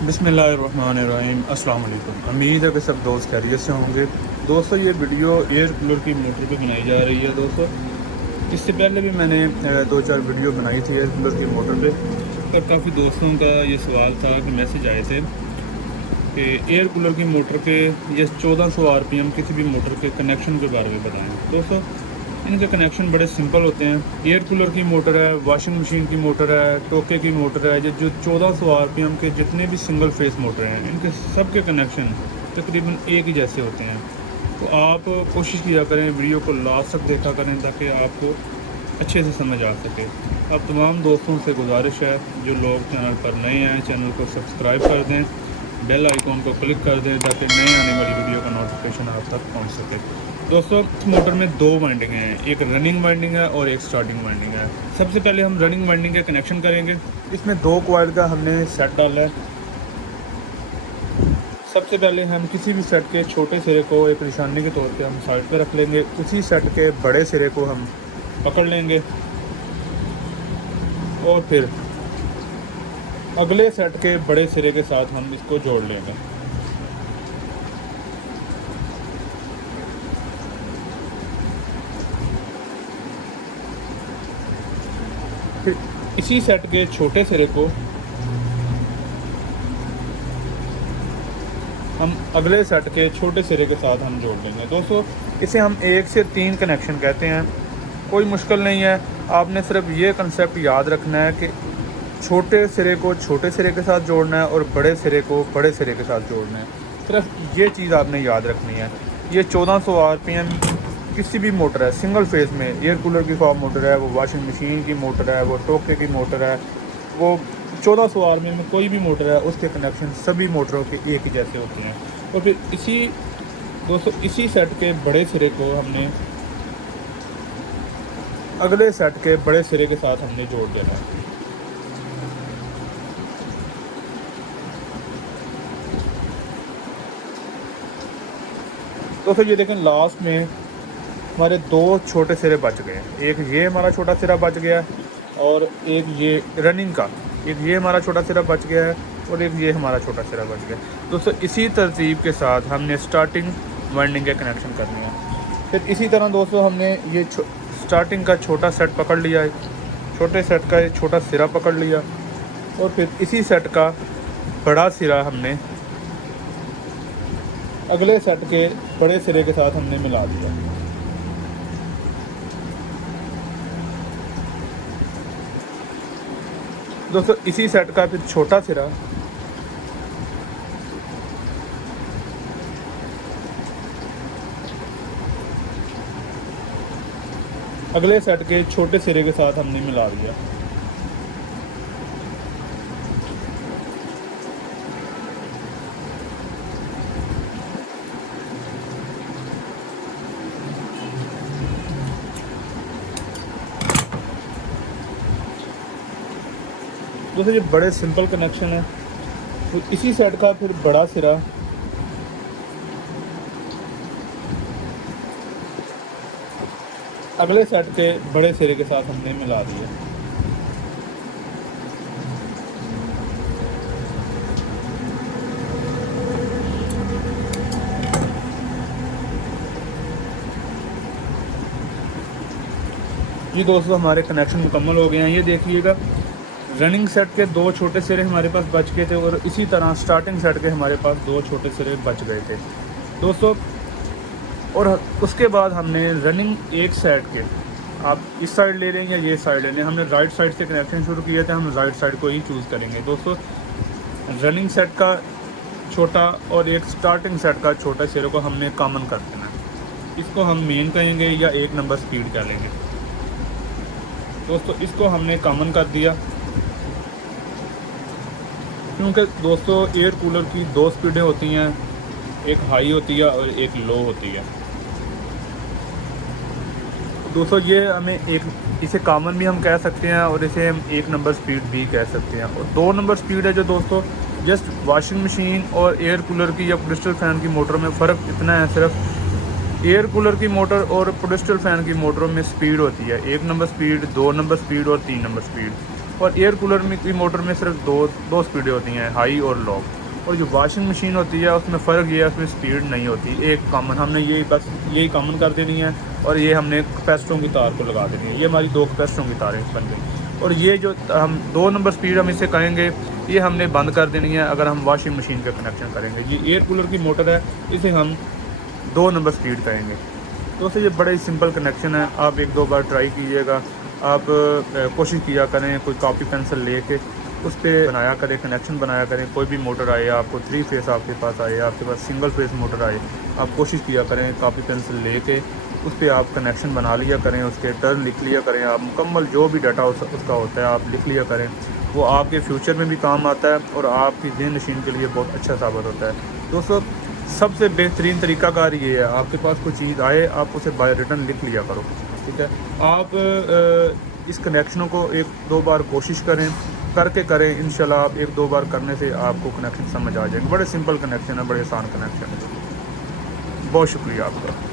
बिस्मिल्लाहिर्रहमानिर्रहीम। अस्सलाम वालेकुम। उम्मीद है कि सब दोस्त खैरियत से होंगे। दोस्तों, ये वीडियो एयर कूलर की मोटर पे बनाई जा रही है। दोस्तों, इससे पहले भी मैंने दो चार वीडियो बनाई थी एयर कूलर की मोटर पे, पर काफ़ी दोस्तों का ये सवाल था कि मैसेज आए थे कि एयर कूलर की मोटर के ये 1400 आरपीएम किसी भी मोटर के कनेक्शन के बारे में बताएं। दोस्तों, इनके कनेक्शन बड़े सिंपल होते हैं। एयर कूलर की मोटर है, वॉशिंग मशीन की मोटर है, टोके की मोटर है, जो 1400 आरपीएम के जितने भी सिंगल फेस मोटर हैं, इनके सब के कनेक्शन तकरीबन एक ही जैसे होते हैं। तो आप कोशिश किया करें, वीडियो को लास्ट तक देखा करें ताकि आपको अच्छे से समझ आ सके। अब तमाम दोस्तों से गुजारिश है, जो लोग चैनल पर नए हैं, चैनल को सब्सक्राइब कर दें, बेल आइकॉन को क्लिक कर दें ताकि नए आने वाली वीडियो का नोटिफिकेशन आप तक पहुंच सके। दोस्तों, इस मोटर में दो वाइंडिंग हैं, एक रनिंग वाइंडिंग है और एक स्टार्टिंग वाइंडिंग है। सबसे पहले हम रनिंग वाइंडिंग का कनेक्शन करेंगे। इसमें 2 कॉइल का हमने सेट डाला है। सबसे पहले हम किसी भी सेट के छोटे सिरे को एक निशानी के तौर पे हम साइड पे रख लेंगे। उसी सेट के बड़े सिरे को हम पकड़ लेंगे और फिर अगले सेट के बड़े सिरे के साथ हम इसको जोड़ लेंगे। फिर इसी सेट के छोटे सिरे को हम अगले सेट के छोटे सिरे के साथ हम जोड़ लेंगे। दोस्तों, इसे हम 1 से 3 कनेक्शन कहते हैं। कोई मुश्किल नहीं है, आपने सिर्फ ये कंसेप्ट याद रखना है कि छोटे सिरे को छोटे सिरे के साथ जोड़ना है और बड़े सिरे को बड़े सिरे के साथ जोड़ना है। सिर्फ ये चीज़ आपने याद रखनी है। ये 1400 आरपीएम किसी भी मोटर है, सिंगल फेज़ में एयर कूलर की फॉर्म मोटर है, वो वॉशिंग मशीन की मोटर है, वो टोके की मोटर है, वो 1400 आरपीएम में कोई भी मोटर है, उसके कनेक्शन सभी मोटरों के एक ही जैसे होते हैं। और फिर इसी सेट के बड़े सिरे को हमने अगले सेट के बड़े सिरे के साथ हमने जोड़ देना है। तो फिर ये देखें, लास्ट में हमारे 2 छोटे सिरे बच गए। एक ये हमारा छोटा सिरा बच गया और एक ये रनिंग का, एक ये हमारा छोटा सिरा बच गया है और एक ये हमारा छोटा सिरा बच गया। दोस्तों, इसी तरतीब के साथ हमने स्टार्टिंग वाइंडिंग के कनेक्शन करने हैं। फिर इसी तरह दोस्तों, हमने ये स्टार्टिंग का छोटा सेट पकड़ लिया है, छोटे सेट का एक छोटा सिरा पकड़ लिया और फिर इसी सेट का बड़ा सिरा हमने अगले सेट के बड़े सिरे के साथ हमने मिला दिया। दोस्तों, इसी सेट का फिर छोटा सिरा अगले सेट के छोटे सिरे के साथ हमने मिला दिया। दोस्तों, ये बड़े सिंपल कनेक्शन है। तो इसी सेट का फिर बड़ा सिरा अगले सेट के बड़े सिरे के साथ हमने मिला दिया। जी दोस्तों, हमारे कनेक्शन मुकम्मल हो गए हैं। ये देखिएगा, रनिंग सेट के 2 छोटे सिरे हमारे पास बच गए थे और इसी तरह स्टार्टिंग सेट के हमारे पास 2 छोटे सिरे बच गए थे दोस्तों। और उसके बाद हमने रनिंग एक साइड के, आप इस साइड ले लें या ये साइड ले लें, हमने राइट साइड से कनेक्शन शुरू किया था, हम राइट साइड को ही चूज़ करेंगे। दोस्तों, रनिंग सेट का छोटा और एक स्टार्टिंग सेट का छोटा सिरे को हमने कॉमन कर देना है। इसको हम मेन कहेंगे या 1 नंबर स्पीड कह लेंगे। दोस्तों, इसको हमने कॉमन कर दिया क्योंकि दोस्तों एयर कूलर की 2 स्पीडें होती हैं, एक हाई होती है और एक लो होती है। दोस्तों, ये हमें इसे कॉमन भी हम कह सकते हैं और इसे हम 1 नंबर स्पीड भी कह सकते हैं। और 2 नंबर स्पीड है जो दोस्तों जस्ट वॉशिंग मशीन और एयर कूलर की या पोलिस्टर फ़ैन की मोटर में फ़र्क इतना है, सिर्फ एयर कूलर की मोटर और पोलिस्टर फ़ैन की मोटरों में स्पीड होती है 1 नंबर स्पीड, 2 नंबर स्पीड और 3 नंबर स्पीड। और एयर कूलर में की मोटर में सिर्फ दो स्पीडें होती हैं, हाई और लो। और जो वॉशिंग मशीन होती है उसमें फ़र्क ये है, उसमें स्पीड नहीं होती, एक कॉमन हमने ये बस यही कॉमन कर देनी है। और ये हमने कैपेसिटरों की तार को लगा देनी है, ये हमारी 2 कैपेसिटरों की तारें बन गई। और ये जो हम 2 नंबर स्पीड हम इसे कहेंगे, ये हमने बंद कर देनी है अगर हम वॉशिंग मशीन का कनेक्शन करेंगे। ये एयर कूलर की मोटर है, इसे हम 2 नंबर स्पीड कहेंगे। दोस्तों ये बड़ा ही सिंपल कनेक्शन है, आप 1-2 बार ट्राई कीजिएगा। आप कोशिश किया करें, कोई कॉपी पेंसिल लेके उस पर बनाया करें, कनेक्शन बनाया करें। कोई भी मोटर आए, आपको 3 फेस आपके पास आए, आपके पास सिंगल फेस मोटर आए, आप कोशिश किया करें कॉपी पेंसिल लेके उस पर आप कनेक्शन बना लिया करें, उसके टर्न लिख लिया करें। आप मुकम्मल जो भी डाटा उसका होता है आप लिख लिया करें, वो आपके फ्यूचर में भी काम आता है और आपकी ज़हन नशीन के लिए बहुत अच्छा साबित होता है। दोस्तों सबसे बेहतरीन तरीकाकार ये है, आपके पास कोई चीज़ आए आप उसे बाय रिटर्न लिख लिया करो, ठीक है। आप इस कनेक्शनों को 1-2 बार कोशिश करें इंशाल्लाह। आप 1-2 बार करने से आपको कनेक्शन समझ आ जाएंगे। बड़े सिंपल कनेक्शन है, बड़े आसान कनेक्शन है। बहुत शुक्रिया आपका।